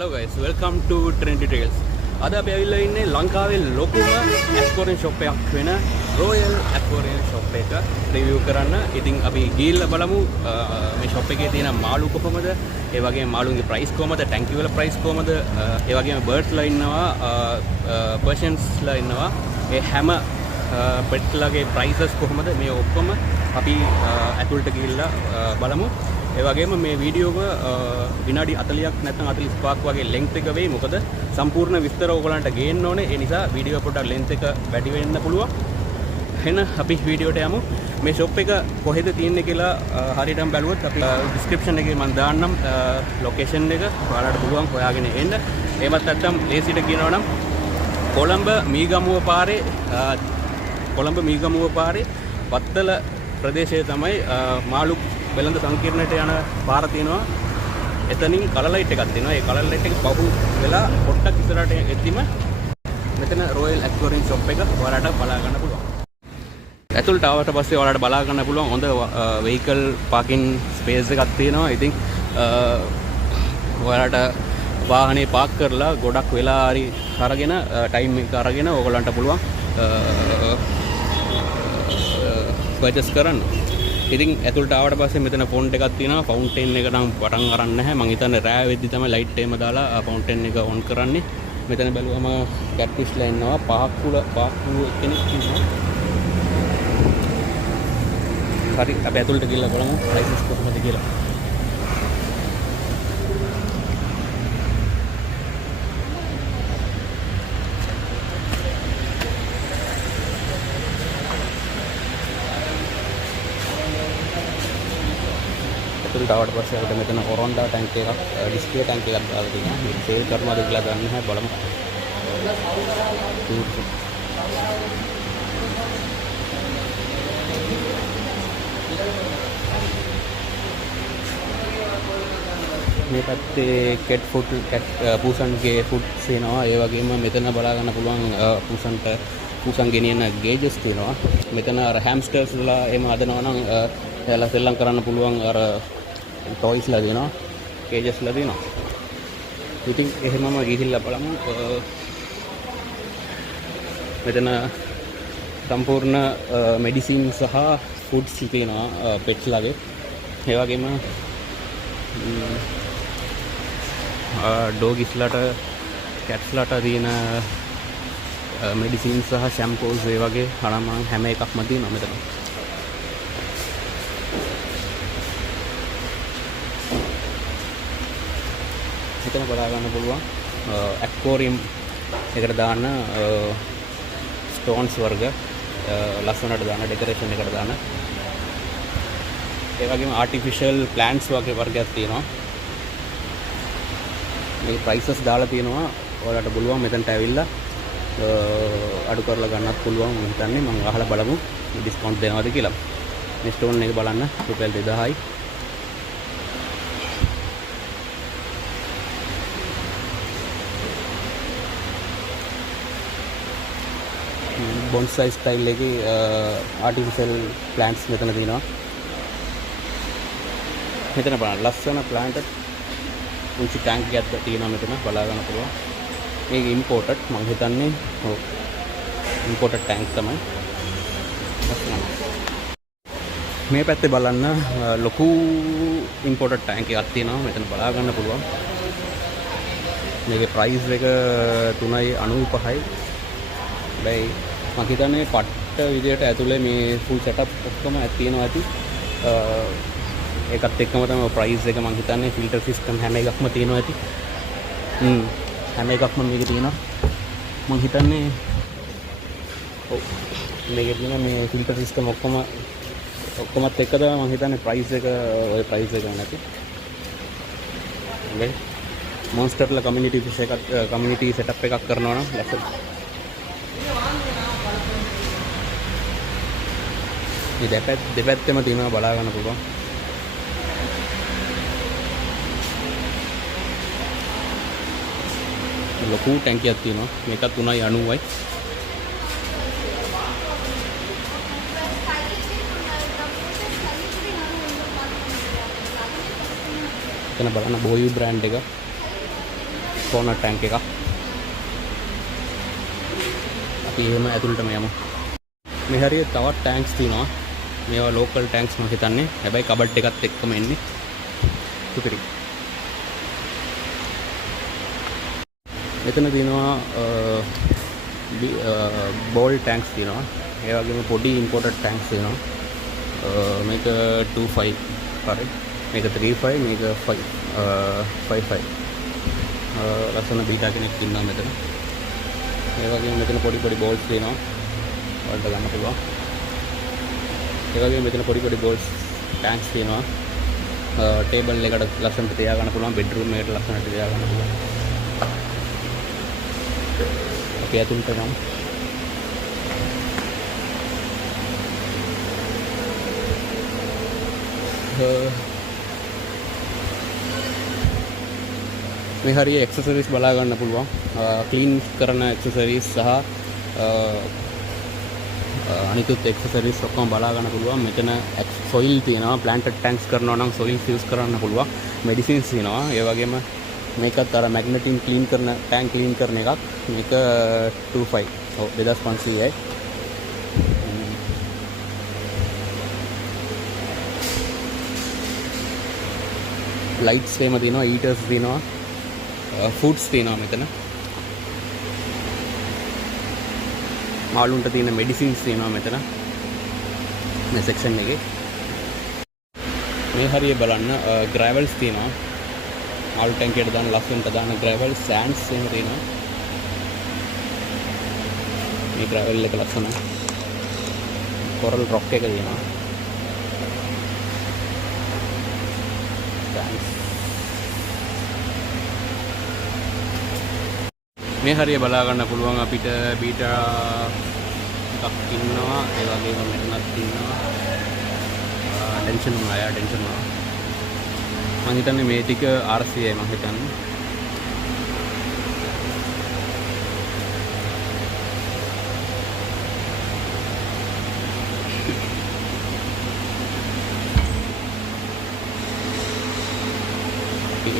Hello guys, welcome to Trinity Tales. අද අපි ඇවිල්ලා ඉන්නේ ලංකාවේ ලොකුම ඇක්වරියම් ෂොප් එකක් වෙන Royal Aquarium shop එක රිවිව් කරන්න. ඉතින් අපි ගිහිල්ලා බලමු මේ ෂොප් එකේ තියෙන මාළු කොහොමද, ඒ වගේම මාළුන්ගේ ප්‍රයිස් කොහොමද, ටැංකි වල ප්‍රයිස් කොහොමද, ඒ වගේම බර්ඩ්ස් ලා ඉන්නවා, පර්ෂන්ස් ලා ඉන්නවා. ඒ හැම පෙට් ලගේ ප්‍රයිසස් කොහොමද මේ ඔක්කොම අපි ඇතුළට ගිහිල්ලා බලමු. ඒ වගේම මේ වීඩියෝ එක විනාඩි 40ක් නැත්නම් 45ක් වගේ ලෙන්ත් එක වෙයි. මොකද සම්පූර්ණ විස්තර ඕගලන්ට ගේන්න ඕනේ. ඒ නිසා වීඩියෝ එක පොඩ්ඩක් ලෙන්ත් එක වැඩි වෙන්න පුළුවන්. එහෙනම් අපි වීඩියෝට යමු. මේ ෂොප් එක කොහෙද තියෙන්නේ කියලා හරියටම බැලුවොත් අපි ඩිස්ක්‍රිප්ෂන් එකේ මම දාන්නම් ලොකේෂන් එක. ඔයාලට පුළුවන් හොයාගෙන එන්න. එහෙමත් නැත්නම් ලේසියට කියනවා නම් කොළඹ මීගමුව පාරේ වත්තල ප්‍රදේශයේ තමයි මාළු වෙළඳ සංකීර්ණයට යන පාර තියෙනවා. එතනින් කලර් ලයිට් එකක් තියෙනවා. ඒ කලර් ලයිට් එක පහු වෙලා පොට්ටක් ඉස්සරහට එද්දිම මෙතන Royal Aquarium shop එක ඔයාලට බලා ගන්න පුළුවන්. ඇතුළට ආවට පස්සේ ඔයාලට බලා ගන්න පුළුවන් හොඳ vehicle parking space එකක් තියෙනවා. ඉතින් ඔයාලට වාහනේ පාක් කරලා ගොඩක් වෙලා හරි අරගෙන ටයිම් එක අරගෙන ඕගොල්ලන්ට පුළුවන් පර්චේස් කරන්න. ඉතින් ඇතුළට ආවට පස්සේ මෙතන ෆොන්ට් එකක් තියෙනවා. ෆවුන්ටේන් එක නම් පටන් අරන් නැහැ. මං හිතන්නේ රෑ වෙද්දි තමයි ලයිට් එකම දාලා ෆවුන්ටේන් එක ඔන් කරන්නේ. මෙතන බැලුවම කැට්ෆිෂ්ලා ඉන්නවා. පාක්කුව කෙනෙක් ඉන්නවා. හරි අපි ඇතුළට ගිහලා බලමු ප්‍රයිසස් කොහොමද කියලා. ඇතුළට ආවට පස්සේ අපිට මෙතන ඔරොන්ඩා ටැංක් එකක් ඩිස්ප්ලේ ටැංක් එකක් දාලා තියෙනවා. මේක සේල් කරනවාද කියලා දන්නේ නැහැ. බලමු. මේ පැත්තේ කැට් ෆුඩ් පූසන්ගේ ෆුඩ්ස් එනවා. ඒ වගේම මෙතන බලා ගන්න පුළුවන් පූසන් ගෙනියන ගේජස් තියෙනවා. මෙතන අර හැම්ස්ටර්ස්ලා එහෙම හදනවා නම් එයාලා සෙල්ලම් කරන්න පුළුවන් අර ටොයිස්ලා දෙනවා, කේජස්ලා දෙනවා. ඉතින් එහෙමම ගිහිල්ලා බලමු. මෙතන සම්පූර්ණ මෙඩිසින් සහ ෆුඩ්ස් තියෙනවා පෙට්ස්ලාගේ. ඒ වගේම ඩොගිස්ලාට කැට්ස්ලාට තියෙන මෙඩිසින් සහ ෂැම්පූස් ඒ වගේ හරමං හැම එකක්ම තියෙනවා මෙතන. මෙතන බලා ගන්න පුළුවන් ඇක්වෝරියම් එකට දාන්න ස්ටෝන්ස් වර්ග ලස්සනට දාන්න, ඩෙකරේෂන් එකට දාන්න. ඒ වගේම ආටිෆිෂල් ප්ලාන්ට්ස් වගේ වර්ගයක් තියෙනවා. මේ ප්‍රයිසස් දාලා තියෙනවා. ඔයාලට පුළුවන් මෙතනට ඇවිල්ලා අඩු කරලා ගන්නත් පුළුවන්. මම හිතන්නේ මම අහලා බලමු ඩිස්කවුන්ට් දෙනවද කියලා. මේ ස්ටෝන් එක බලන්න රුපියල් 2000යි. බොන්සයි ස්ටයිල් එකේ ආටිෆිෂල් ප්ලාන්ට්ස් මෙතන තියෙනවා. මෙතන බලන්න ලස්සන ප්ලාන්ට් උන්චි ටැංක් එකක් තියෙනවා. මෙතන බලා ගන්න පුළුවන්. මේක ඉම්පෝර්ටඩ්. මම හිතන්නේ ඉම්පෝර්ටඩ් ටැංක් තමයි. මේ පැත්තේ බලන්න ලොකු ඉම්පෝර්ටඩ් ටැංක් එකක් තියෙනවා. මෙතන බලා ගන්න පුළුවන්. මේකේ ප්‍රයිස් එක 3.95යි. හැබැයි මම හිතන්නේ පට්ට විදියට ඇතුලේ මේ ෆුල් සෙටප් ඔක්කොම තියෙනවා ඇති. ඒකත් එක්කම තමයි ප්‍රයිස් එක. මම හිතන්නේ ෆිල්ටර් සිස්ටම් හැම එකක්ම තියෙනවා ඇති. හැම එකක්ම මේකේ තියෙනවා. මම හිතන්නේ ඔව් මේකේ තියෙන මේ ෆිල්ටර් සිස්ටම් ඔක්කොමත් එක්ක තමයි මම හිතන්නේ ප්‍රයිස් එක ඔය ප්‍රයිස් එක නැති. හරි. මොන්ස්ටර්ලා කමියුනිටි සෙටප් එකක් කරනවා නම් ලස්සන. මේ දෙපැත්තෙම තියෙනවා බලා ගන්න පුළුවන්. ලොකු ටැංකියක් තියෙනවා. මේක 3.90යි. එතන බලන්න බෝයු බ්‍රෑන්ඩ් එක. කෝනර් ටැංක් එකක්. අපි එහෙම ඇතුළටම යමු. මේ හරිය තවත් ටැංක්ස් තියෙනවා. මේවා ලෝකල් ටැංක්ස් මම හිතන්නේ. හැබැයි කබඩ් එකත් එක්කම එන්නේ. සුපිරි. මෙතන තියෙනවා බෝල් ටැංක්ස් තියෙනවා. ඒ වගේම පොඩි ඉම්පෝර්ටඩ් ටැංක්ස් තියෙනවා. මේක 25 හරි. මේක 35 මේක 55. ලස්සන බීටා කෙනෙක් ඉන්නවා මෙතන. ඒ වගේම මෙතන පොඩි බෝල්ස් තියෙනවා. වලට ගන්න පුළුවන්. ඒ වගේම මෙතන පොඩි බෝල්ස් ටැංක්ස් තියෙනවා. ටේබල් එකට ලස්සනට තියා ගන්න පුළුවන්. බෙඩ්රූම් එකට ලස්සනට තියා ගන්න පුළුවන්. අපි ඇතුළට යමු. මේ හරිය ඇක්සසරිස් බලා ගන්න පුළුවන්. ක්ලීන් කරන ඇක්සසරිස් සහ අනිකුත් ඇක්සසරිස් ඔක්කොම බලා ගන්න පුළුවන්. මෙතන සොයිල් තියෙනවා. ප්ලාන්ටඩ් ටැංක්ස් කරනවා නම් සොයිල්ස් යූස් කරන්න පුළුවන්. මෙඩිසින්ස් තියෙනවා. ඒ වගේම මේකත් අර මැග්නටින් ක්ලීන් කරන ටැංක් ක්ලීන් කරන එකක්. මේක 25. ඔව් 2500යි. ලයිට්ස් එහෙම තියෙනවා. ඊටර්ස් තියෙනවා. ෆුඩ්ස් තියෙනවා මෙතන. මාළුන්ට තියෙන මෙඩිසින්ස් තියෙනවා මෙතන. මේ සෙක්ෂන් එකේ. මේ හරිය බලන්න ග්‍රැවල්ස් තියෙනවා. මාළු ටැංකියට දාන ලස්සනට දාන ග්‍රැවල් සෑන්ඩ්ස් එහෙම තියෙනවා. මේ ග්‍රැවල් එක ලස්සනයි. කොරල් රොක් එක තියෙනවා. මේ හරිය බලා ගන්න පුළුවන් අපිට බීටා එකක් ඉන්නවා. ඒ වගේම මෙතනත් ඉන්නවා. ටෙන්ෂන් වුණා. යා ටෙන්ෂන් වුණා. මම හිතන්නේ මේ ටික RCA මම හිතන්නේ.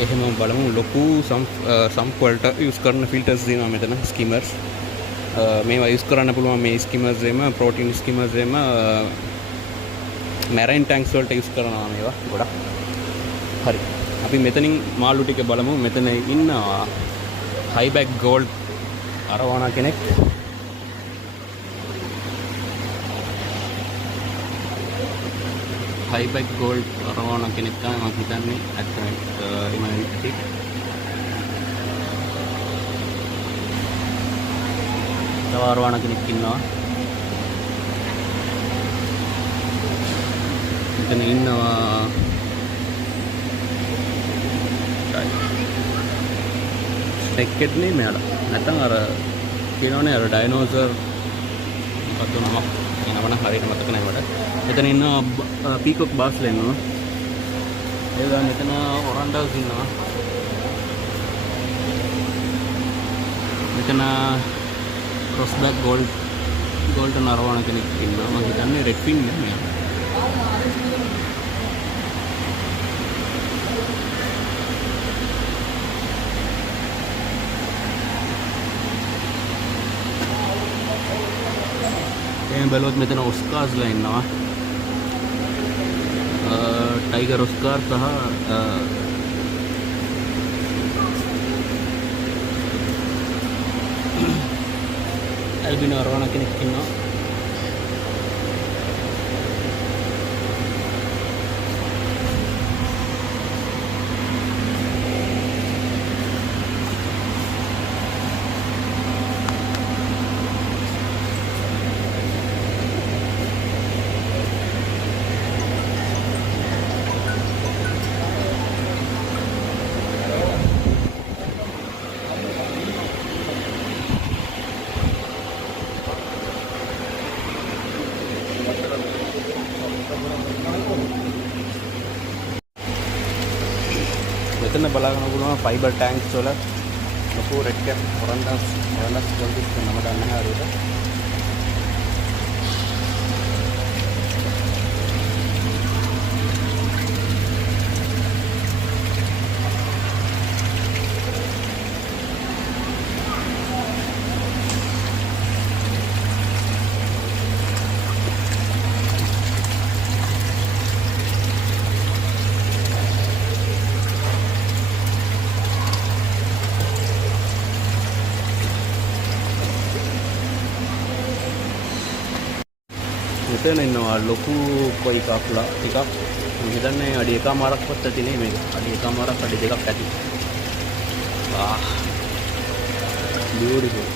එහෙම බලමු. ලොකු සම්ප් වලට යූස් කරන ෆිල්ටර්ස් තියෙනවා මෙතන. ස්කිමර්ස් මේවා යූස් කරන්න පුළුවන්. මේ ස්කිමර්ස් එම ප්‍රෝටීන් ස්කිමර්ස් එම මැරයින් ටැංක්ස් වලට යූස් කරනවා මේවා ගොඩක්. හරි. අපි මෙතනින් මාළු ටික බලමු. මෙතන ඉන්නවා හයිබැක් ගෝල්ඩ් අරවානා කෙනෙක්. හයිබැක් ගෝල්ඩ් අරවානා කෙනෙක් තමයි මම හිතන්නේ. ඇත්තටම රිමයින්ඩ් තව අරවානා කෙනෙක් ඉන්නවා. මෙතන ඉන්නවා ස්නෙක් නේ මෙයාලා. නැත්නම් අර කියනවනේ අර ඩයිනෝසර් මොකක්ද නමක්. එනවනම් හරියට මතක නැහැ මට. මෙතන ඉන්නවා පීකොක් බාස්ලා ඉන්නවා. ඒ වගේම මෙතන ඔරන්ඩාස් ඉන්නවා. මෙතන ක්‍රොස්බැක් ගෝල්ඩ් නරවන කෙනෙක් ඉන්නවා. මම හිතන්නේ රෙඩ් පින් නේ. එහෙනම් බලුවොත් මෙතන ඔස්කාර්ස්ලා ඉන්නවා. ටයිගර් ඔස්කාර් සහ ඇල්බිනෝ අරවානා කෙනෙක් ඉන්නවා. මෙතන බලාගෙන පුළුවන් ෆයිබර් ටැංක්ස් වල ලොකු රෙඩ් කැප් ඔරන්ඩාස් වලට නම ගන්න හරියට. මෙතන ඉන්නවා ලොකු කොයි කක්ලා ටිකක් මම හිතන්නේ අඩි එකමාරක්වත් ඇති නේ මේක. අඩි එකමාරක් අඩි දෙකක් ඇති. beautiful.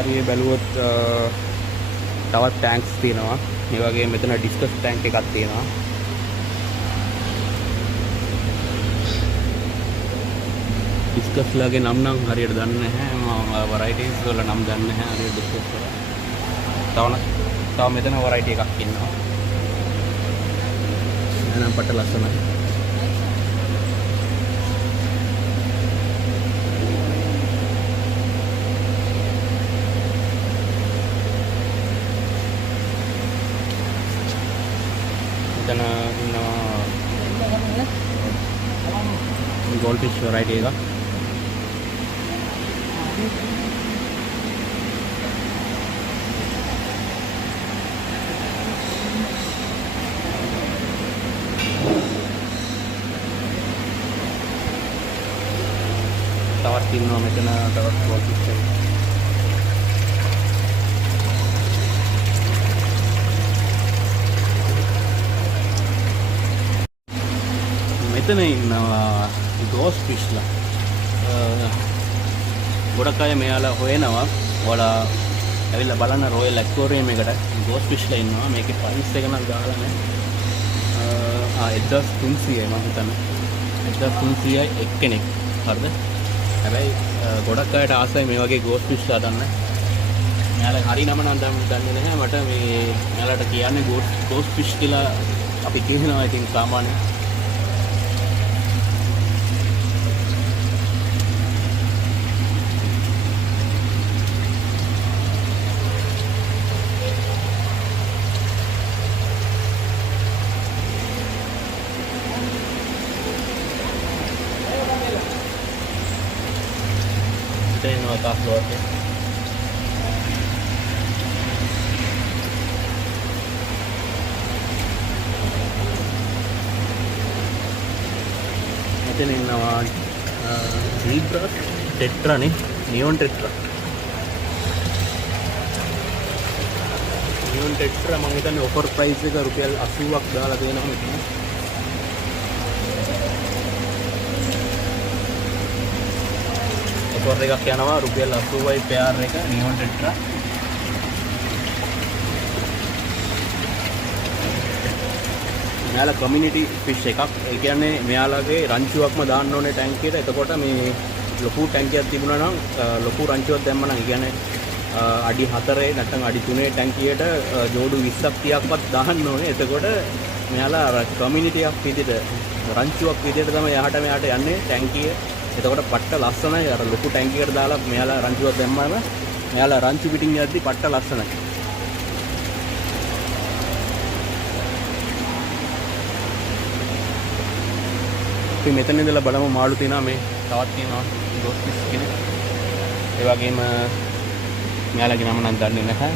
හරිය බැලුවොත් තවත් ටැන්ක්ස් තියෙනවා. මේ වගේ මෙතන ඩිස්කස් ටැන්ක් එකක් තියෙනවා. ඩිස්කස්ලාගේ නම් හරියට දන්නේ නැහැ. මම වරයිටිස් වල නම් දන්නේ නැහැ හරියට ඩිස්කස් වල. තව මෙතන වරයිටි එකක් ඉන්නවා. එනම් පට ලස්සනයි. goldfish variety එක. තවත් ඉන්නවා මෙතන තවත් goldfish එක. මෙතන ඉන්නවා ගෝස් ෆිෂ්ලා. ගොඩක් අය මෙයාලා හොයනවා. ඔයාලා ඇවිල්ලා බලන්න රොයල් ඇක්වේරියම් එකට ගෝස් ෆිෂ්ලා ඉන්නවා. මේකේ ප්‍රයිස් එක නම් ගාලා නැහැ. 1300යි මම හිතන්නේ. 1300යි එක්කෙනෙක්. හරිද? හැබැයි ගොඩක් අයට ආසයි මේ වගේ ගෝස් ෆිෂ්ලා ගන්න. මෙයාලා හරි නම නම් දන්නේ නැහැ. මට මේ මෙයාලට කියන්නේ ගෝස් ෆිෂ් කියලා අපි කියනවා. ඉතින් සාමාන්‍ය tak keluar dia. Macam ni nama zebra tetra ni, neon tetra. Neon tetra මම හිතන්නේ offer price එක රුපියල් 80ක් දාලා දෙනවා මෙතන. offer එකක් යනවා රුපියල් 80යි පෙයාර් එක නියොන් ටෙට්‍රා. මෙයාලා කමියුනිටි ෆිෂ් එකක්. ඒ කියන්නේ මෙයාලගේ රංචුවක්ම දාන්න ඕනේ ටැංකියට. එතකොට මේ ලොකු ටැංකියක් තිබුණා නම් ලොකු රංචුවක් දැම්ම නම් කියන්නේ අඩි 4 නැත්නම් අඩි 3 ටැංකියට ජෝඩු 20ක් 30ක්වත් දාන්න ඕනේ. එතකොට මෙයාලා අර කමියුනිටියක් විදිහට රංචුවක් විදිහට තමයි යහට මෙහාට යන්නේ ටැංකිය. එතකොට පට්ට ලස්සනයි. අර ලොකු ටැංකියකට දාලා මෙයාලා රංචුවක් දැම්මම මෙයාලා රංචු පිටින් යද්දි පට්ට ලස්සනයි. අපි මෙතන ඉඳලා බලමු මාළු තියෙනවා මේ තවත් තියෙනවා ගෝස් ෆිෂ් කෙනෙක්. ඒ වගේම මෙයාලගේ නම නම් දන්නේ නැහැ.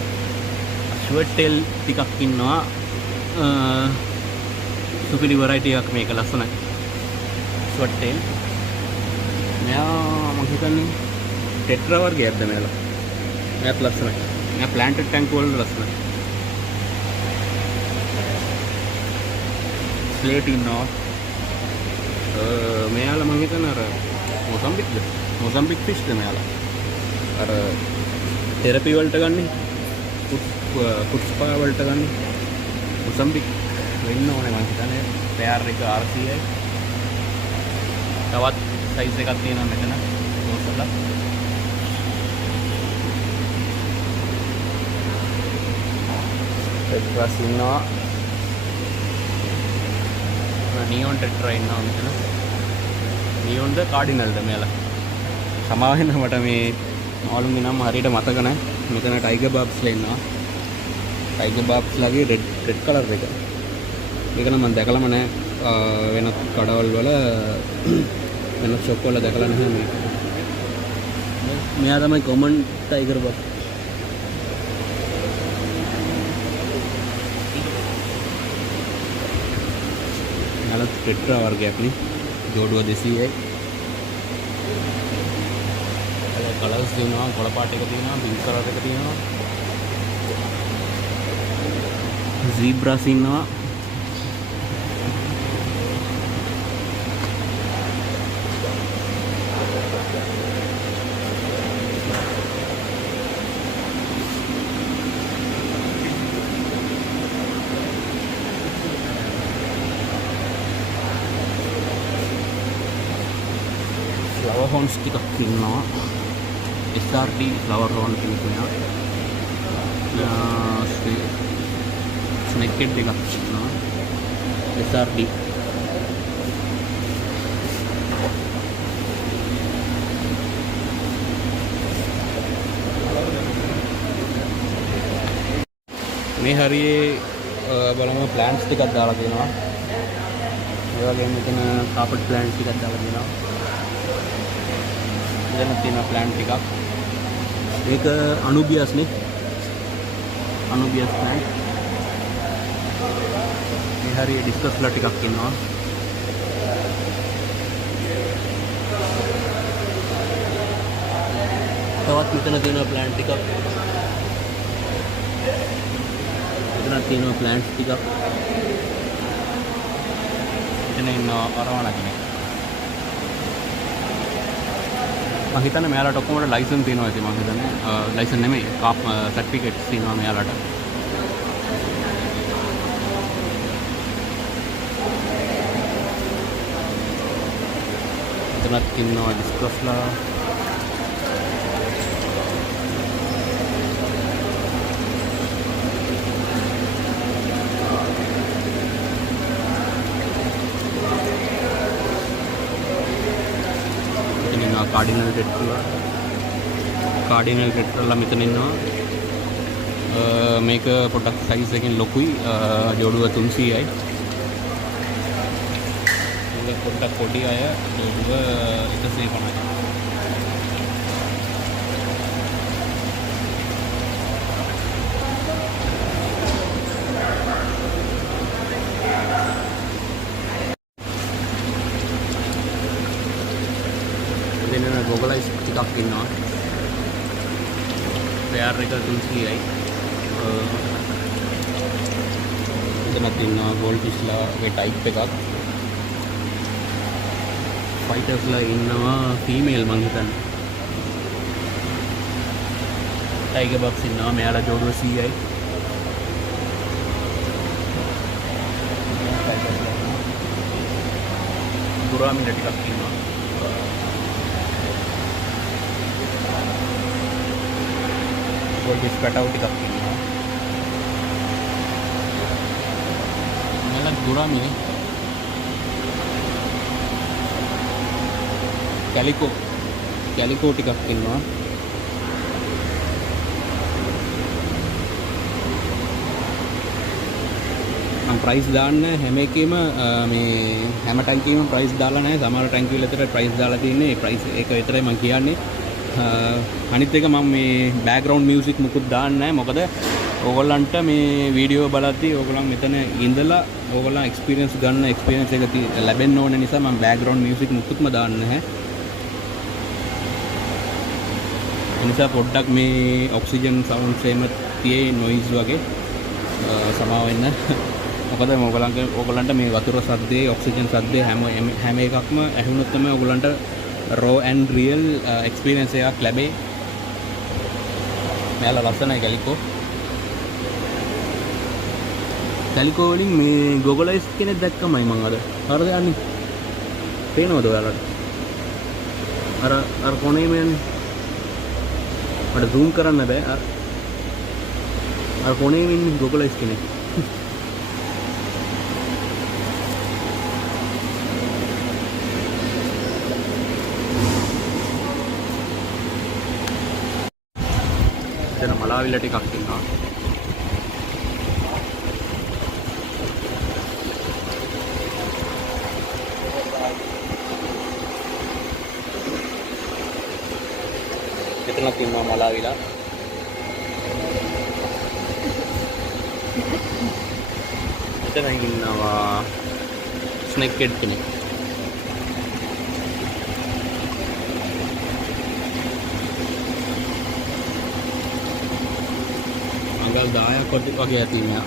ෂුවර්ට් ටේල් ටිකක් ඉන්නවා. සුපිරි වෙරයිටි එකක් මේක ලස්සනයි. ෂුවර්ට් ටේල්. මෙයා මම හිතන්නේ ටෙට්‍රා වර්ගයක්ද මෙයාලා. මෙයාත් ලස්සනයි. මෙයා ප්ලාන්ටඩ් ටැංක් වල ලස්සනයි. ස්ලේට් ඉන්නවා. මෙයාලා මම හිතන්නේ අර මොසම්බික් ෆිෂ්ද මෙයාලා. අර තෙරපි වලට ගන්නේ ෆුඩ් ස්පා වලට ගන්නේ මොසම්බික් වෙන්න ඕනේ මම හිතන්නේ. පෙයාර් එක 400යි. තවත් සයිස් එකක් තියෙනවා මෙතන ගෝස්වල. ටෙට්‍රාස් ඉන්නවා. නියොන් ටෙට්‍රා ඉන්නවා මෙතන. නියොන්ද කාඩිනල්ද මෙයාලා. සමාව වෙන්න මට මේ මාළුන්ගේ නම හරියට මතක නැහැ. මෙතන ටයිගර් බාබ්ස්ලා ඉන්නවා. ටයිගර් බාබ්ස්ලාගේ රෙඩ් කලර් එක. මේක නම් මම දැකලම නැහැ. වෙනත් කඩවල් වල වෙනත් ෂොප් වල දැකලා නැහැ මේක. මෙයා තමයි කොමන් ටයිගර් බක්. යාලත් ටෙට්‍රා වර්ගයක් නේ. ජෝඩුව 200යි. කලර්ස් තියෙනවා, කොළ පාට එක තියෙනවා, පින්ක් කලර් එක තියෙනවා. සීබ්‍රාස් ඉන්නවා. ෆ්ලවර් හෝන්ස් ටිකක් ඉන්නවා. SRT ෆ්ලවර් හෝන් තියෙනවා. ස්නෙක් හෙඩ් එකක් තියෙනවා. SRT මේ හරියේ බලමු ප්ලාන්ට්ස් ටිකක් දාලා තියෙනවා. ඒ වගේම මෙතන කාපට් ප්ලාන්ට්ස් ටිකක් දාලා තියෙනවා. එතන තියෙන ප්ලාන්ට් ටිකක්. ඒක අනුබියස් නේ. අනුබියස් ප්ලාන්ට්. මේ හරියේ ඩිස්කස්ලා ටිකක් ඉන්නවා. තවත් මෙතන තියෙන ප්ලාන්ට් ටිකක්. මෙතන තියෙන ප්ලාන්ට්ස් ටිකක්. එතන ඉන්නවා අරවණ කෙනෙක්. මම හිතන්නේ මෙයාලට ඔක්කොමට ලයිසන් තියෙනවා ඉතින් මම හිතන්නේ ලයිසන් නෙමෙයි සර්ටිෆිකේට්ස් තියෙනවා මෙයාලට. එතනත් ඉන්නවා ඩිස්කස්ලා. කාඩිනල් රෙඩ්ලා මෙතන ඉන්නවා. මේක පොඩක් සයිස් එකෙන් ලොකුයි. ජෝඩුව 300යි. මේක පොඩක් පොඩි අය ජෝඩුව 150යි. ගොගලයිස් ටිකක් ඉන්නවා. පෙයාර් එක 300යි. එතනත් ඉන්නවා ගෝල්ඩ් ෆිෂ්ලාගේ ටයිප් එකක්. ෆයිටර්ස්ලා ඉන්නවා ෆීමේල් මං හිතන්නේ. ටයිගර් බක්ස් ඉන්නවා. මෙයාලා ජෝඩුව 100යි. ගුරාමිල ටිකක් ඉන්නවා. ගෝල්ඩ් පැටව් ටිකක් ඉන්නවා. මෙලක් ගුරාමිනේ. කැලිකෝ ටිකක් ඉන්නවා. මම ප්‍රයිස් දාන්න හැම එකේම මේ හැම ටැංකියෙම ප්‍රයිස් දාලා නැහැ. සමහර ටැංකි වල විතර ප්‍රයිස් දාලා තියෙන්නේ. ඒ ප්‍රයිස් ඒක විතරයි මම කියන්නේ. අනිත් එක මම මේ බෑග්ග්‍රවුන්ඩ් මියුසික් මුකුත් දාන්නේ නැහැ. මොකද ඕගොල්ලන්ට මේ වීඩියෝ බලද්දී ඕගොල්ලන් මෙතන ඉඳලා ඕගොල්ලන් එක්ස්පීරියන්ස් එක ලැබෙන්න ඕන නිසා මම බෑග්ග්‍රවුන්ඩ් මියුසික් මුකුත්ම දාන්නේ නැහැ. ඒ නිසා පොඩ්ඩක් මේ ඔක්සිජන් සවුන්ඩ්ස් එහෙම තියේ නොයිස් වගේ සමාව වෙන්න. මොකද ඕගොල්ලන්ට මේ වතුර සද්දේ ඔක්සිජන් සද්දේ හැම එකක්ම ඇහුනොත් තමයි ඕගොල්ලන්ට raw and real experience එකක් ලැබේ. මෙයාලා ලස්සනයි කැලිකෝ. කැලිකෝ වලින් මේ ගොගලයිස් කෙනෙක් දැක්කමයි මම අද. හරිද යන්නේ? පේනවද ඔයාලට? අර කොනේ මෙන්නේ. මට zoom කරන්න බෑ. අර කොනේ ඉන්නේ ගොගලයිස් කෙනෙක්. මලාවිල ටිකක් ඉන්නවා. දෙනෙක් ඉන්නවා මලාවිලා. එතන ඉන්නවා ස්නෙක් හෙඩ් කෙනෙක්. අඟල් 10ක් වගේ ඇති මෙයා.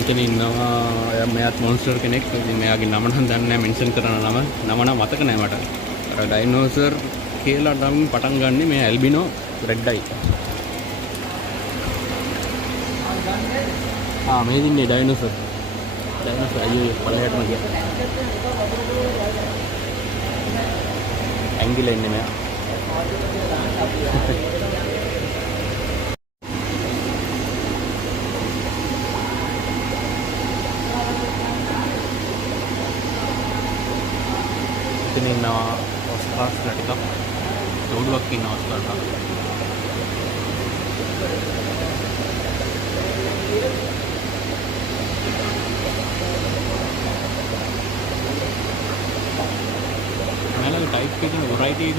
මෙතන ඉන්නවා මෙයාත් මොන්ස්ටර් කෙනෙක්. ඉතින් මෙයාගේ නම නම් දන්නේ නැහැ, මෙන්ෂන් කරන නම නම් මතක නැහැ මට. අර ඩයිනෝසර් කියලා නම් පටන් ගන්නෙ මේ ඇල්බිනෝ රෙඩ් අයි. මේ ඉන්නේ ඩයිනෝසර්. අයියෝ පළහැටම ගියා. ඇංගිලා ඉන්නේ මෙයා. එතන ඉන්නවා ඔස්කාර්ස්ලා ටිකක්. දොඩුවක් ඉන්නවා ඔස්කාර්ලා. මලගේ ටයිප් එකේ වෙරයිටි එක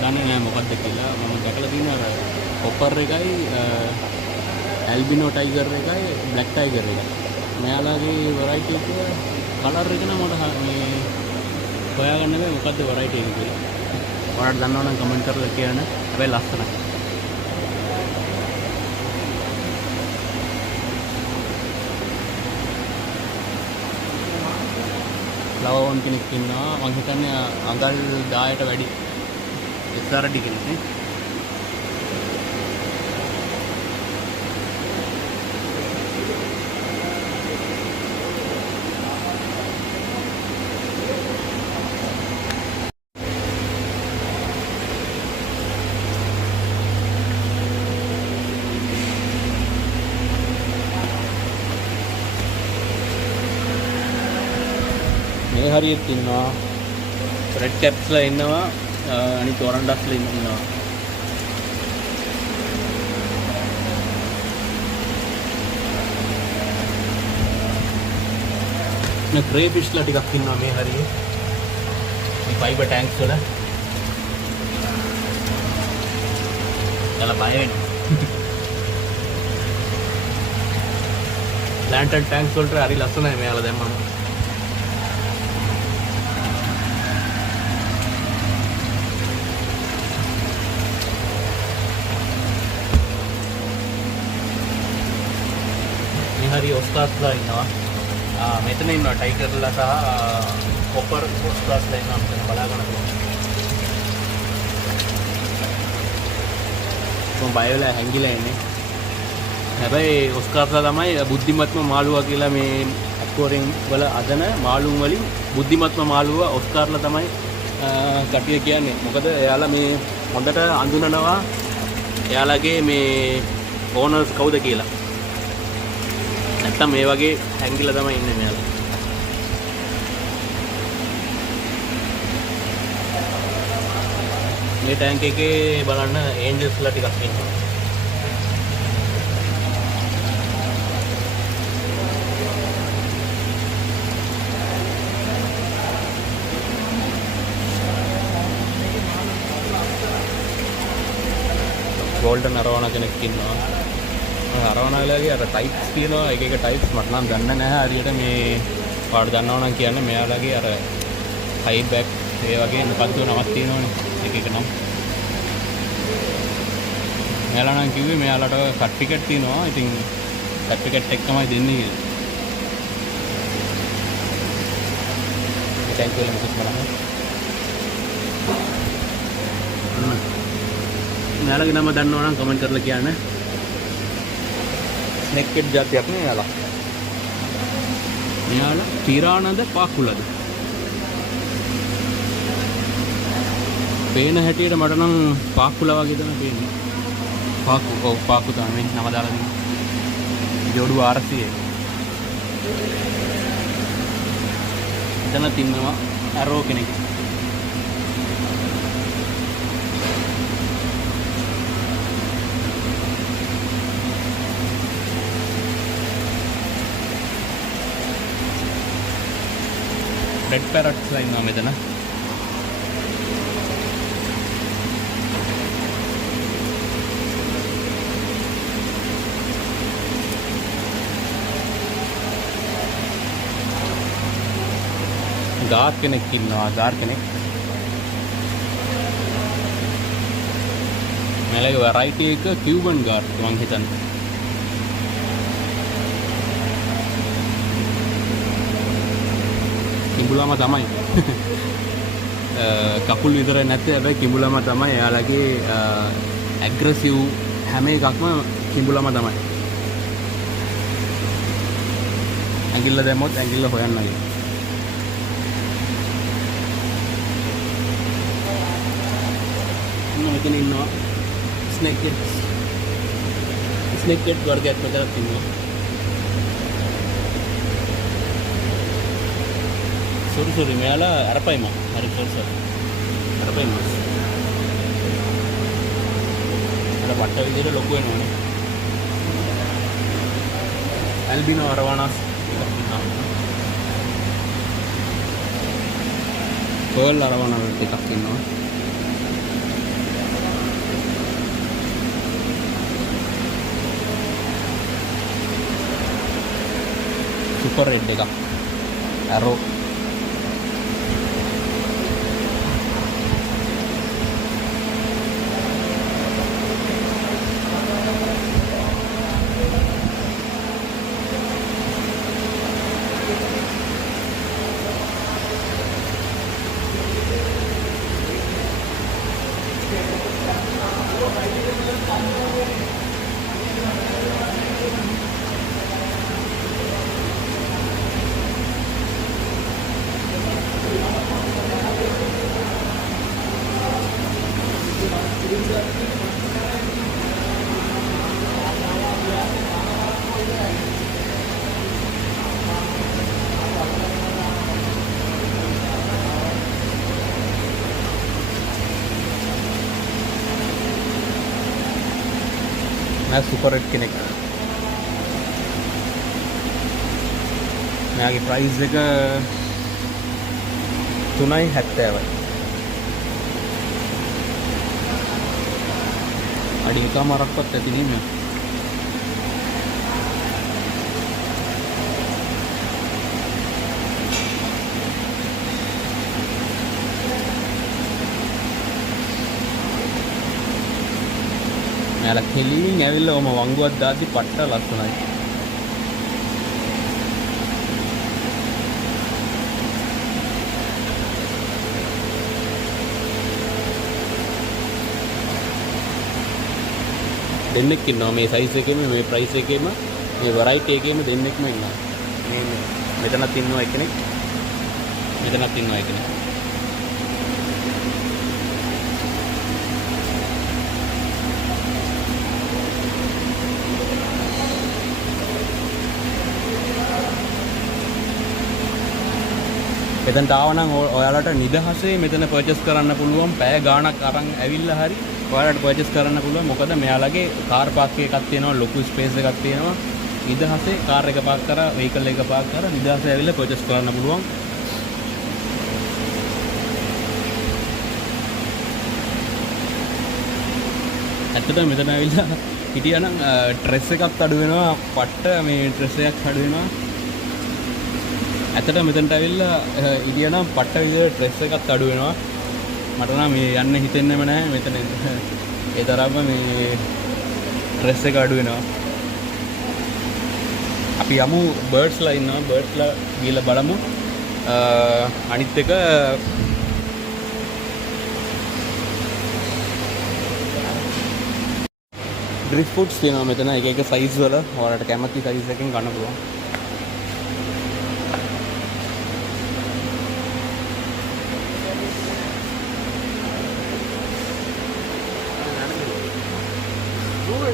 දන්නේ නැහැ මොකක්ද කියලා. මම දැකලා තියෙනවා අර කොපර් එකයි ඇල්බිනෝ ටයිගර් එකයි බ්ලැක් ටයිගර් එකයි. මෙයාලගේ වෙරයිටි එක කලර් එක නම් මට මේ හොයාගන්න බෑ මොකක්ද වෙරයිටි එක කියලා. ඔයාලට දන්නවා නම් කමෙන්ට් කරලා කියන්න. හැබැයි ලස්සනයි. ලවවන් කෙනෙක් ඉන්නවා. මම හිතන්නේ අඟල් 10ට වැඩි SRD කෙනෙක් නේ. මේ හරියට ඉන්නවා රෙඩ් කැප්ස්ලා ඉන්නවා අනිත් ඔරන්ඩස්ලා ඉන්නවා. නේ ක්‍රේෆිෂ්ලා ටිකක් ඉන්නවා මේ හරියේ. මේ ෆයිබර් ටැන්ක්ස් වල. එලා බය වෙන්න. ලැන්ටර්න් ටැන්ක්ස් වලට හරි ලස්සනයි මෙයාලා දැම්මම. හරි ඔස්කාර්ස්ලා ඉන්නවා. මෙතන ඉන්නවා ටයිගර්ලා සහ කොපර් ඔස්කාර්ස්ලා ඉන්නවා. මෙතන බලා ගන්න පුළුවන්. මම බය වෙලා හැංගිලා ඉන්නේ. හැබැයි ඔස්කාර්ස්ලා තමයි බුද්ධිමත්ම මාළුවා කියලා මේ ඇක්වරියම් වල අදන මාළුන් වලින් බුද්ධිමත්ම මාළුවා ඔස්කාර්ලා තමයි කටිය කියන්නේ. මොකද එයාලා මේ හොඳට අඳුනනවා එයාලගේ මේ ඕනර්ස් කවුද කියලා. නැත්තම් මේ වගේ හැංගිලා තමයි ඉන්නේ මෙයාලා. මේ ටැංක් එකේ බලන්න ඒන්ජල්ස්ලා ටිකක් ඉන්නවා. ගෝල්ඩන් අරවන කෙනෙක් ඉන්නවා. අරවනලාගේ අර ටයිප්ස් තියෙනවා. එක එක ටයිප්ස් මට නම් දන්නේ නැහැ හරියට. මේ පාඩ දන්නවා නම් කියන්නේ මෙයාලගේ අර හයි බෑක් ඒ වගේ මොකක්ද නමක් තියෙනවනේ එක එක නම්. මෙයාලා නම් කිව්වේ මෙයාලට සර්ටිෆිකේට් තියෙනවා. ඉතින් සර්ටිෆිකේට් එක තමයි දෙන්නේ කියලා. ටැංක් වල මොකක්ද බලන්න. මෙයාලගේ නම දන්නවා නම් කමෙන්ට් කරලා කියන්න. ස්නෙක් හෙඩ් జాතියක් නේ මෙයාලා. මෙයාලා තිරානද පාකුලද? පේන හැටියට මට නම් පාකුලා වගේ තමයි පේන්නේ. පාකු තමයි නම දාලා තියෙන්නේ. ජෝඩු 400. එතන තින්නවා ඇරෝ කෙනෙක්. රෙඩ් පැරට්ස්ලා ඉන්නවා මෙතන. ගාත් කෙනෙක් ඉන්නවා, ගාර් කෙනෙක්. මෙලගේ වෙරයිටි එක කියුබන් ගාර් මං හිතන්නේ. කිඹුලාම තමයි. කකුල් විතර නැත්තේ හැබැයි කිඹුලාම තමයි. එයාලගේ ඇග්‍රෙසිව් හැම එකක්ම කිඹුලාම තමයි. ඇඟිල්ල දැම්මොත් ඇඟිල්ල හොයන්නයි. මෙතන ඉන්නවා ස්නේක් කෙට්ස්. ස්නේක් කෙට් වර්ගයක් මෙතනක් ඉන්නවා. සොරි මෙයාලා අරපයිම. හරි සොරි. අරපයිම. අර පට්ට විදිහට ලොකු වෙනවනේ. ඇල්බිනෝ අරවානාස් එකක් ඉන්නවා. පර්ල් අරවානා එකක් ඉන්නවා. සුපර් රෙඩ් එකක්. ඇරෝ. मैं सुपर रेड කෙනෙක්. මෙයාගේ ප්‍රයිස් එක 3.70යි. අඩි එකමාරක්වත් ඇති නේ මේ. මෙයාලා කෙලින් ඇවිල්ලා ඔම වංගුවක් දාද්දි පට්ට ලස්සනයි. දෙන්නෙක් ඉන්නවා මේ සයිස් එකේම මේ ප්‍රයිස් එකේම මේ වෙරයිටි එකේම දෙන්නෙක්ම ඉන්නවා. මේ මෙතනත් ඉන්නවා එකෙක්. මෙතනත් ඉන්නවා එකෙක්. මෙතනට ආවනම් ඔයාලට නිදහසේ මෙතන පර්චේස් කරන්න පුළුවන්. පැය ගාණක් අරන් ඇවිල්ලා හරි ඔයාලට පර්චේස් කරන්න පුළුවන්. මොකද මෙයාලගේ කාර් පාක් එකක් තියෙනවා, ලොකු ස්පේස් එකක් තියෙනවා. නිදහසේ කාර් එක පාක් කරා, වෙහිකල් එක පාක් කරා නිදහසේ ඇවිල්ලා පර්චේස් කරන්න පුළුවන්. ඇත්තටම මෙතන ඇවිල්ලා හිටියානම් ඩ්‍රෙස් එකක් අඩු වෙනවා. පට්ට මේ ඩ්‍රෙස් එකක් අඩු වෙනවා. ඇත්තට මෙතනට ඇවිල්ලා ඉදියනම් පට්ට විදිහට ඩ්‍රෙස් එකක් අඩු වෙනවා. මට නම් මේ යන්න හිතෙන්නෙම නැහැ මෙතන. ඒ තරම්ම මේ ඩ්‍රෙස් එක අඩු වෙනවා. අපි යමු බර්ඩ්ස්ලා ඉන්නවා. බර්ඩ්ස්ලා ගිහලා බලමු. අනිත් එක ඩ්‍රිෆ් ෆුඩ්ස් තියෙනවා මෙතන. එක එක සයිස් වල ඔයාලට කැමති සයිස් එකකින් ගන්න පුළුවන්.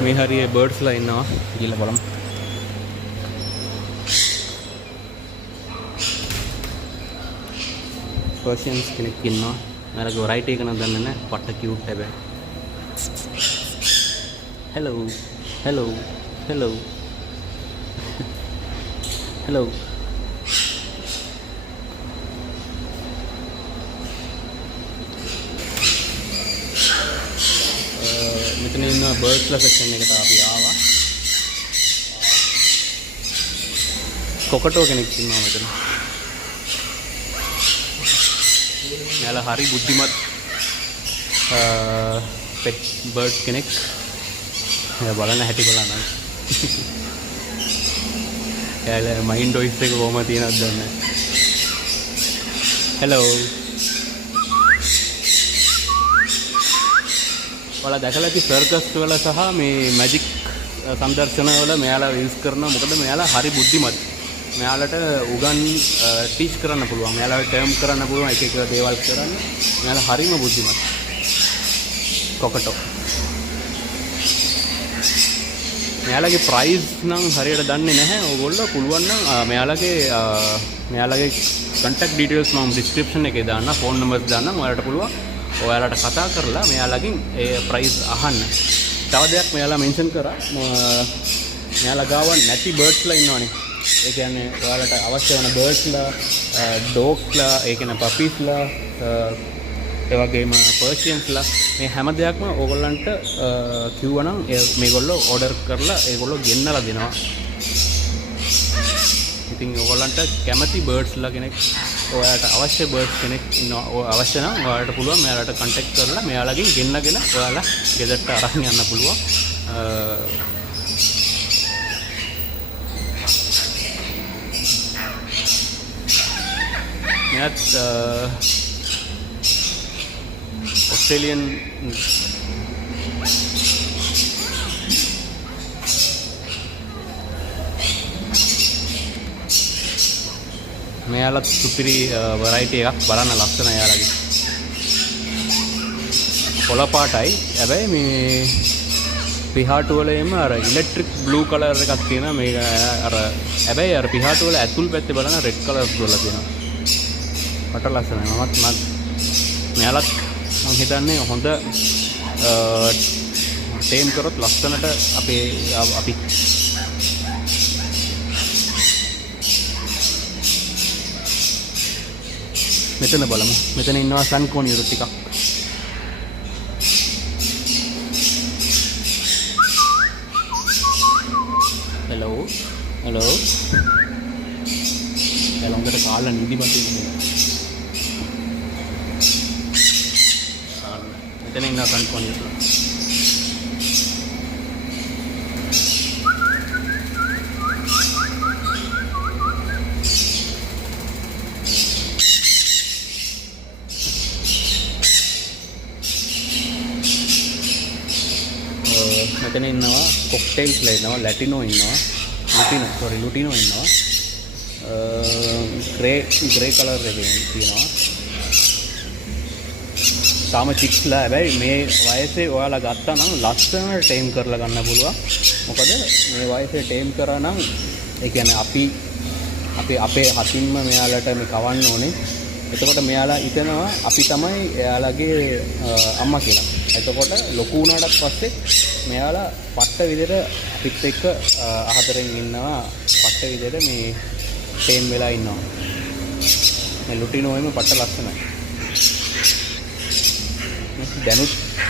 මේ හරිය බර්ඩ්ස්ලා ඉන්නවා. ගිහලා බලමු. පර්සියන්ස් කෙනෙක් ඉන්නවා. මලගේ වෙරයිටි එක නම් දන්නේ නැහැ. පට්ට කියුට් හැබැයි. hello hello hello hello මෙතන ඉන්න බර්ඩ්ස්ලා සෙක්ෂන් එකට අපි ආවා. කොකටෝ කෙනෙක් ඉන්නවා මෙතන. මෙයාලා හරි බුද්ධිමත් පෙට් බර්ඩ් කෙනෙක්. එයා බලන්න හැටි බලන්න. එයාලා මයින්ඩ් වොයිස් එක කොහොමද තියෙනවද දන්නේ නැහැ. හෙලෝ. ඔයාලා දැකලා ඇති සර්කස් වල සහ මේ මැජික් සම්දර්ශන වල මෙයාලා යූස් කරනවා. මොකද මෙයාලා හරි බුද්ධිමත්. මෙයාලට ටීච් කරන්න පුළුවන්. මෙයාලට ටර්ම් කරන්න පුළුවන් එක එක දේවල් කරන්න. මෙයාලා හරිම බුද්ධිමත්. කොකටෝ. මෙයාලගේ ප්‍රයිස් නම් හරියට දන්නේ නැහැ. ඕගොල්ලෝ පුළුවන් නම් මෙයාලගේ contact details මම description එකේ දාන්න, phone numbers දාන්නම්. ඔයාලට පුළුවන් ඔයාලට කතා කරලා මෙයාලගෙන් ඒ ප්‍රයිස් අහන්න. තව දෙයක් මෙයාලා මෙන්ෂන් කරා. මෙයාලා ගාව නැති බර්ඩ්ස්ලා ඉන්නවනේ. ඒ කියන්නේ ඔයාලට අවශ්‍ය වෙන බර්ඩ්ස්ලා, ඩොග්ස්ලා, ඒ කියන්නේ පපීස්ලා, ඒ වගේම පර්ෂියන්ස්ලා මේ හැම දෙයක්ම ඕගොල්ලන්ට කිව්වනම් මේගොල්ලෝ ඕඩර් කරලා ඒගොල්ලෝ ගෙන්නලා දෙනවා. ඉතින් ඕගොල්ලන්ට කැමති බර්ඩ්ස්ලා කෙනෙක්, ඔයාලට අවශ්‍ය බර්ඩ්ස් කෙනෙක් ඉන්නවා. අවශ්‍ය නම් ඔයාලට පුළුවන් මෙයාලට කන්ටැක්ට් කරලා මෙයාලගෙන් ගෙන්නගෙන ඔයාලා ගෙදරට අරන් යන්න පුළුවන්. මෙයාත් ඔස්ට්‍රේලියන් මෙයාලත් සුපිරි වරයිටි එකක්. බලන්න ලස්සන එයාලගේ. කොළ පාටයි. හැබැයි මේ පිහාටු වල එම අර ඉලෙක්ට්‍රික් බ්ලූ කලර් එකක් තියෙනවා. මේක අර හැබැයි අර පිහාටු වල ඇතුල් පැත්තේ බලන රෙඩ් කලර්ස් වල තියෙනවා. මට ලස්සනයි. මමත් මෙයාලත් මම හිතන්නේ හොඳ ටේම් කරොත් ලස්සනට අපි මෙතන බලමු. මෙතන ඉන්නවා සන්කෝනියරු ටිකක්. හෙලෝ. එලොංගට කාලා නිදිමත ඉන්නේ. මෙතන ඉන්නවා සන්කෝනියරු. මෙතන ඉන්නවා කොක්ටේල්ස්ලා ඉන්නවා, ලැටිනෝ ඉන්නවා, ලුටිනෝ ඉන්නවා. ග්‍රේ කලර් එකේ තියෙනවා. තාම චික්ස්ලා. හැබැයි මේ වයසේ ඔයාලා ගත්තා නම් ලස්සනට ටේම් කරලා ගන්න පුළුවන්. මොකද මේ වයසේ ටේම් කරා නම් ඒ කියන්නේ අපි අපේ හතින්ම මෙයාලට මේ කවන්න ඕනේ. එතකොට මෙයාලා හිතනවා අපි තමයි එයාලගේ අම්මා කියලා. එතකොට ලොකු වුණාට පස්සේ මෙයාලා පට්ට විදිහට අපිත් එක්ක අහතරෙන් ඉන්නවා. පට්ට විදිහට මේ ටේම් වෙලා ඉන්නවා. මේ ලුටිනෝෙම පට්ට ලස්සනයි.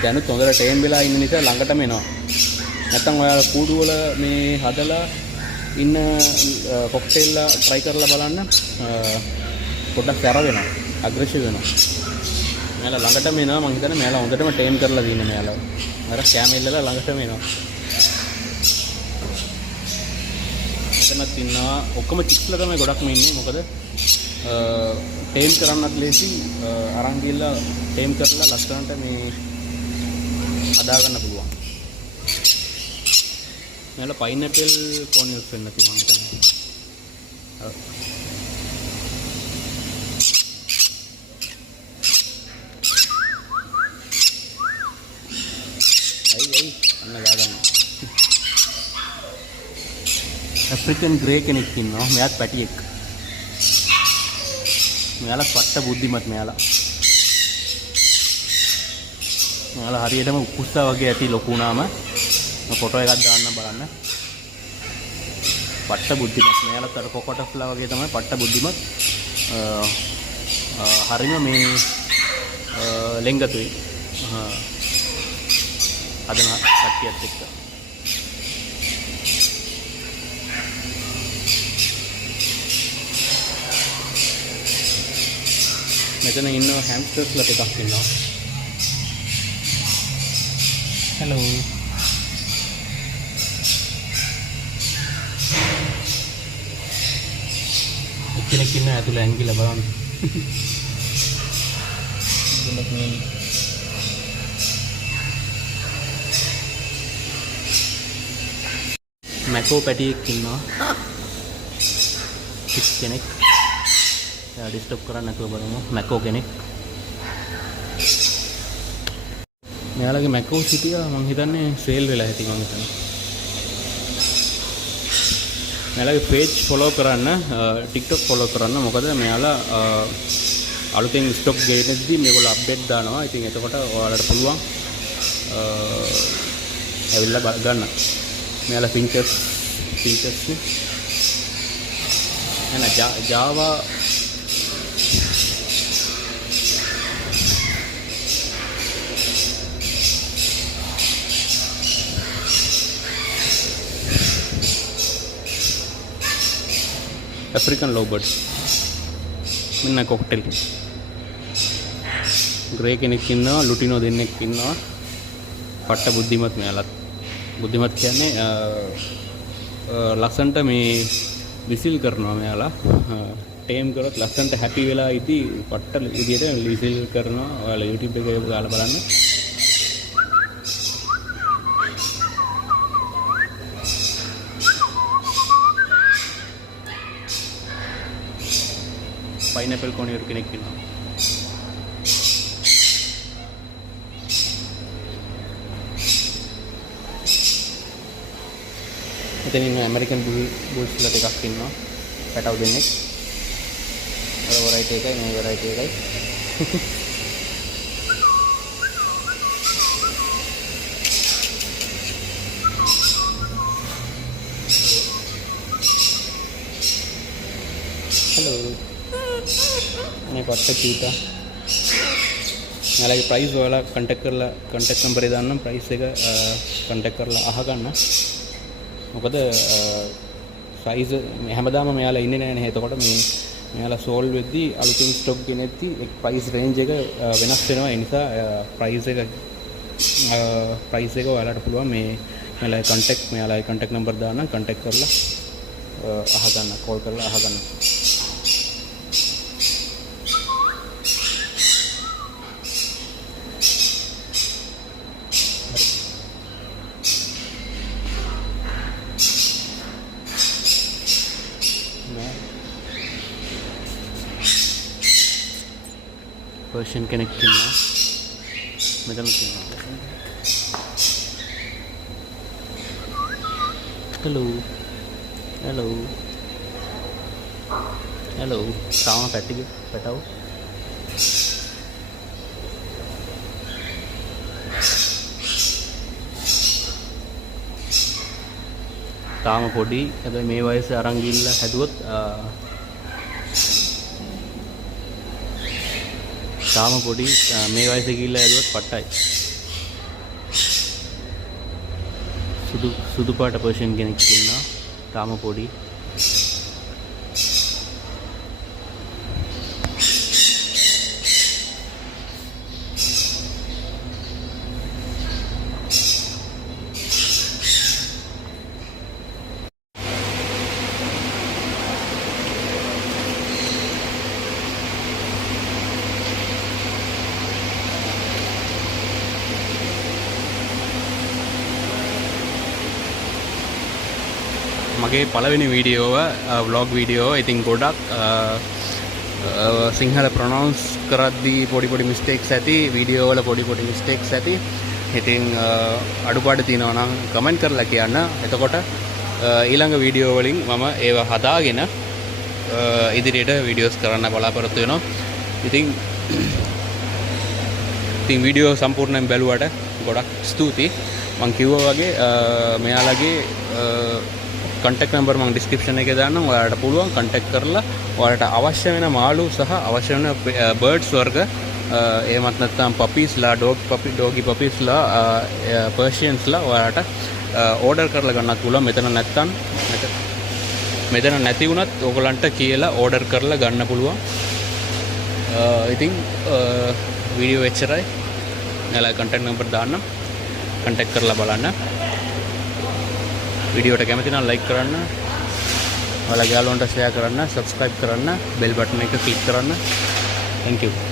දැනුත් හොඳට ටේම් වෙලා ඉන්න නිසා ළඟටම එනවා. නැත්තම් ඔයාලා කූඩු වල මේ හදලා ඉන්න කොක්ටේල්ලා try කරලා බලන්න. පොඩ්ඩක් කර වෙනවා. ඇග්‍රෙසිව් වෙනවා. මෙයාලා ළඟටම එනවා. මම හිතන්නේ මෙයාලා හොඳටම ටේම් කරලා දින්න මෙයාලා. අර කැමෙල්ලලා ළඟටම එනවා. මෙතනත් ඉන්නවා. ඔක්කොම චික්ස්ලා තමයි ගොඩක්ම ඉන්නේ. මොකද ටේම් කරන්නත් ලේසි. අරන් ගිහලා ටේම් කරලා ලස්සනට මේ හදාගන්න පුළුවන්. මෙයාලා පයිනැපල් කෝනියල්ස් වෙන්න තියෙනවා මම හිතන්නේ. අන්න ගාගන්න. ඇෆ්‍රිකන් ග්‍රේ කෙනෙක් ඉන්නවා. මෙයාත් පැටියෙක්. මෙයාලා පට්ට බුද්ධිමත්. මෙයාලා හරියටම උකුස්සා වගේ ඇති ලොකු වුණාම ෆොටෝ එකක් දාන්න බලන්න. පට්ට බුද්ධිමත්. මෙයාලත් අර කොකොටස්ලා වගේ තමයි පට්ට බුද්ධිමත්. හරිම මේ ලෙන්ගතුයි. හදන කට්ටියත් එක්ක. මෙතන ඉන්නවා හැම්ස්ටර්ස්ලා ටිකක් ඉන්නවා. හෙලෝ. කෙනෙක් ඉන්න ඇතුළේ ඇඟිල්ල බලන්න. මැකෝ පැටියෙක් ඉන්නවා. කෙනෙක්. ඩිස්ටර්බ් කරන්න නැතුව බලමු. මැකෝ කෙනෙක්. මෙයාලගේ මැකෝ සිටියා මං හිතන්නේ සේල් වෙලා ඇති මං හිතන්නේ. මෙයාලගේ පේජ් ෆොලෝ කරන්න, TikTok ෆොලෝ කරන්න. මොකද මෙයාලා අලුතෙන් ස්ටොක් ගේනදී මේගොල්ලෝ අප්ඩේට් දානවා. ඉතින් එතකොට ඔයාලට පුළුවන් ඇවිල්ලා ගන්න. මෙයාලා ෆීචර්ස් නේ. Java African lovebirds. මෙන්න කොක්ටේල්. ග්‍රේ කෙනෙක් ඉන්නවා, ලුටිනෝ දෙන්නෙක් ඉන්නවා. පට්ට බුද්ධිමත් මෙයාලත්. බුද්ධිමත් කියන්නේ ලස්සන්ට මේ විසිල් කරනවා මෙයාලා. ටේම් කරොත් ලස්සන්ට හැපි වෙලා ඉති පට්ට විදියට විසිල් කරනවා. ඔයාලා YouTube එකේ ගාලා බලන්න. පයිනැපල් කොනියර් කෙනෙක් ඉන්නවා. එතන ඉන්න ඇමරිකන් බුල්ස්ලා ටිකක් ඉන්නවා. පැටව දෙන්නෙක්. අර වරයිටි එකයි මේ වරයිටි එකයි. හලෝ. මේ පට්ට කීතා. මෙයාලගේ ප්‍රයිස් ඔයාලා කන්ටැක්ට් කරලා කන්ටැක්ට් නම්බරේ දාන්නම් ප්‍රයිස් එක කන්ටැක්ට් කරලා අහගන්න. මොකද සයිස් හැමදාම මෙයාලා ඉන්නේ නැහැ නේ. එතකොට මේ මෙයාලා සෝල් වෙද්දී අලුතින් ස්ටොක් ගෙනෙද්දී ප්‍රයිස් රේන්ජ් එක වෙනස් වෙනවා. ඒ නිසා ප්‍රයිස් එක ඔයාලට පුළුවන් මේ මෙයාලගේ කන්ටැක්ට් නම්බර් දාන්න කන්ටැක්ට් කරලා අහගන්න, කෝල් කරලා අහගන්න. पर्शियन කෙනෙක් ඉන්නවා. මෙතන ඉන්නවා. හෙලෝ. තාම පැටව. තාම පොඩි. හැබැයි මේ වයසේ අරන් ගිහිල්ලා හැදුවොත් තාම පොඩි. මේ වයසේ ගිහිල්ලා හැදුවොත් පට්ටයි. සුදු පාට පර්ෂන් කෙනෙක් ඉන්නවා. තාම පොඩි. මගේ පළවෙනි වීඩියෝව ව්ලොග් වීඩියෝ. ඉතින් ගොඩක් සිංහල ප්‍රොනවුන්ස් කරද්දී පොඩි මිස්ටේක්ස් ඇති. වීඩියෝ වල පොඩි මිස්ටේක්ස් ඇති. ඉතින් අඩුපාඩු තියෙනවා නම් කමෙන්ට් කරලා කියන්න. එතකොට ඊළඟ වීඩියෝ වලින් මම ඒව හදාගෙන ඉදිරියට වීඩියෝස් කරන්න බලාපොරොත්තු වෙනවා. ඉතින් වීඩියෝ සම්පූර්ණයෙන් බැලුවට ගොඩක් ස්තුතියි. මම කිව්වා වගේ මෙයාලගේ කන්ටැක්ට් නම්බර් මම ඩිස්ක්‍රිප්ෂන් එකේ දාන්නම්. ඔයාලට පුළුවන් කන්ටැක්ට් කරලා ඔයාලට අවශ්‍ය වෙන මාළු සහ අවශ්‍ය වෙන බර්ඩ්ස් වර්ග එහෙමත් නැත්නම් පපීස්ලා ඩෝගි පපීස්ලා පර්ෂියන්ස්ලා ඔයාලට ඕඩර් කරලා ගන්නත් පුළුවන්. මෙතන නැති වුණත් ඕගලන්ට කියලා ඕඩර් කරලා ගන්න පුළුවන්. ඉතින් වීඩියෝ එච්චරයි. ඔයාලා කන්ටැක්ට් නම්බර් දාන්න. කන්ටැක්ට් කරලා බලන්න. වීඩියෝට කැමති නම් ලයික් කරන්න. ඔයාලගේ යාළුවන්ට ෂෙයා කරන්න, සබ්ස්ක්‍රයිබ් කරන්න, බෙල් බටන් එක ක්ලික් කරන්න. Thank you.